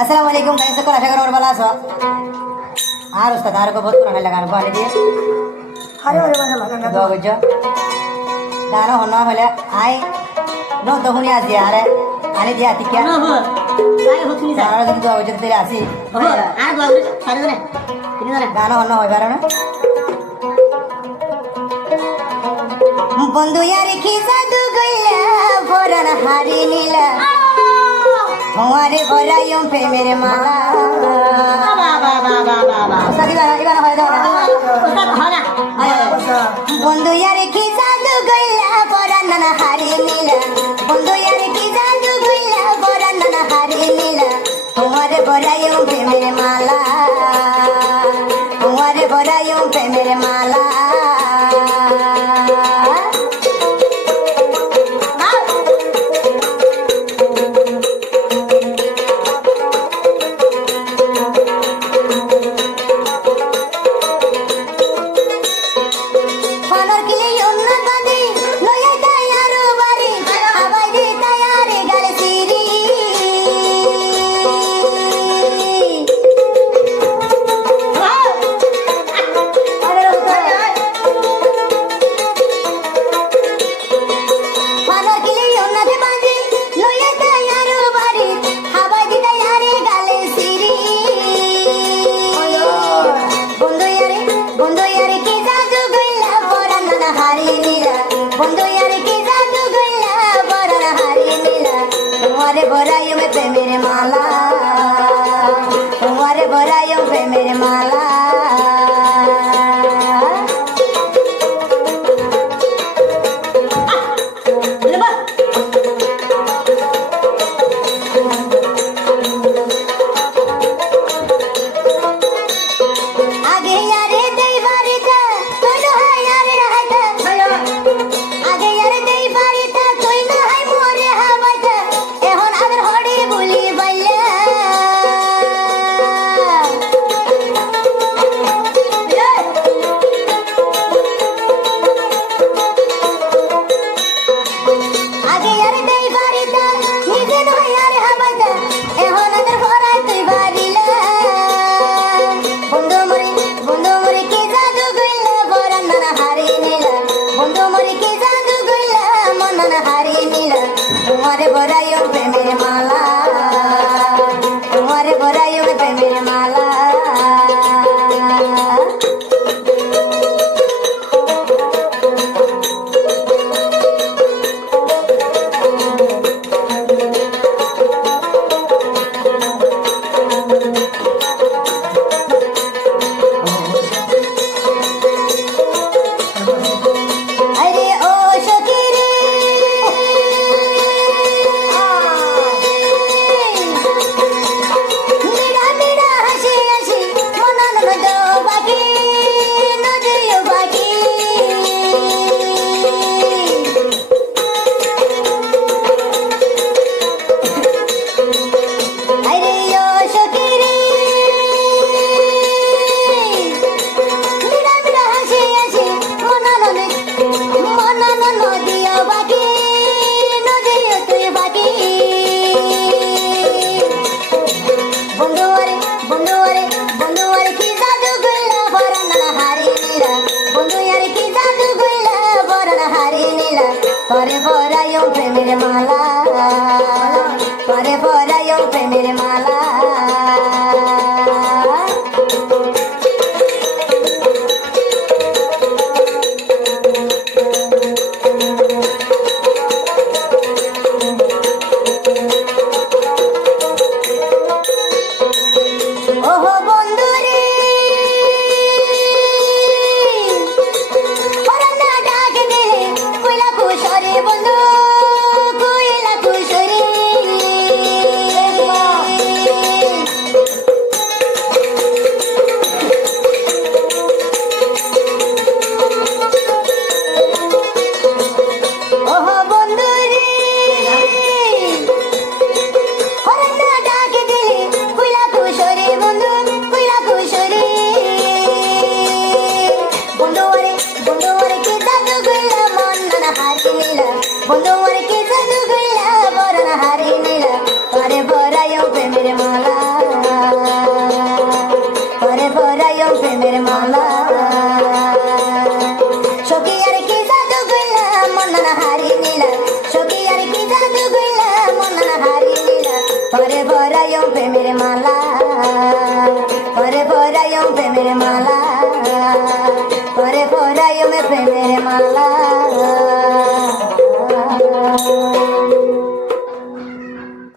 আসসালামু আলাইকুম গাইস সকল আশা করি ভালো আছো আর উস্তাদ আর কো বহুত পুরানা লাগান বলে দিয়ে আরে আরে মানে লাগান দো গজো দানো হন হলে আই নো তো হুনি আজি আরে আনি দিয়া তিকা না হো তাই হতুনি যা আর যদি দো গজো তেরে আসি হো আর বাবু সারে না তিনি না গানো হন হই পারে না বন্ধু यार কি জাদু গইলা ভরান হারি নীলা তোমারে ভরাইম প্রেমের মালা বাবা বাবা বাবা উস্তাদ ইবানা হয় দাও ওস্তাদ হনা বন্ধু यार কি জাদু গইলা ভরান হারি নীলা বন্ধু यार কি জাদু গইলা ভরান হারি নীলা তোমারে ভরাইম প্রেমের মালা তোমারে ভরাইম প্রেমের মালা तुम्हारे भराइयों में पे मेरे माला तुम्हारे भराइयों पे मेरे माला आगे यारे दई बारी था कोई न है यारे रहता आगे यारे दई बारी था कोई न है मोरे हवाता এখন আদর হড়ি বলি বললে আগে यारे दई बारी था নিজে নয় यारे হবাতা এখন আদর ভরাই তুই বাড়িলা বন্ধু মরে কি জাদু গইলা বরান না হারি নীলা বন্ধু মরে কি জাদু গইলা মন না হারি নীলা তোমারে ভরাইও প্রেমের মালা তোমারে ভরাইও প্রেমের মালা আরে ও সখী রে মিড়া মিড়া হাসি হাসি মনন নদো বাকি নদীও বাকি আরে ও সখী রে মিড়া মিড়া হাসি হাসি মনন নদীও বাকি নদীও তুই বাকি বন্ধুয়ারে কি জাদু গইলা বরণ হারি নীলা বন্ধুয়ারে কি জাদু গইলা বরণ হারি নীলা করে ভরাইও প্রেমের মালা করে ভরাইও প্রেমের মালা ওহো বন্ধু রে পরানা ডাক দে কইলা কুশরে বন্ধু কইলা কুশরে ওহো বন্ধু রে পরানা ডাক দে কইলা কুশরে বন্ধু কইলা কুশরে বন্ধুয়ারে কি জাদু গইলা মন না হারি নীলা বন্ধুয়ারে কি জাদু গইলা বরণ হারি নীলা করে ভরাইও প্রেমের মালা মালা সখী আর কি জাদু গইলা মন হারি নিলা সখী আর কি জাদু গইলা মন হারি নিলা পরে ভরায়ো প্রেমের মালা পরে ভরায়ো প্রেমের মালা পরে ভরায়ো প্রেমের মালা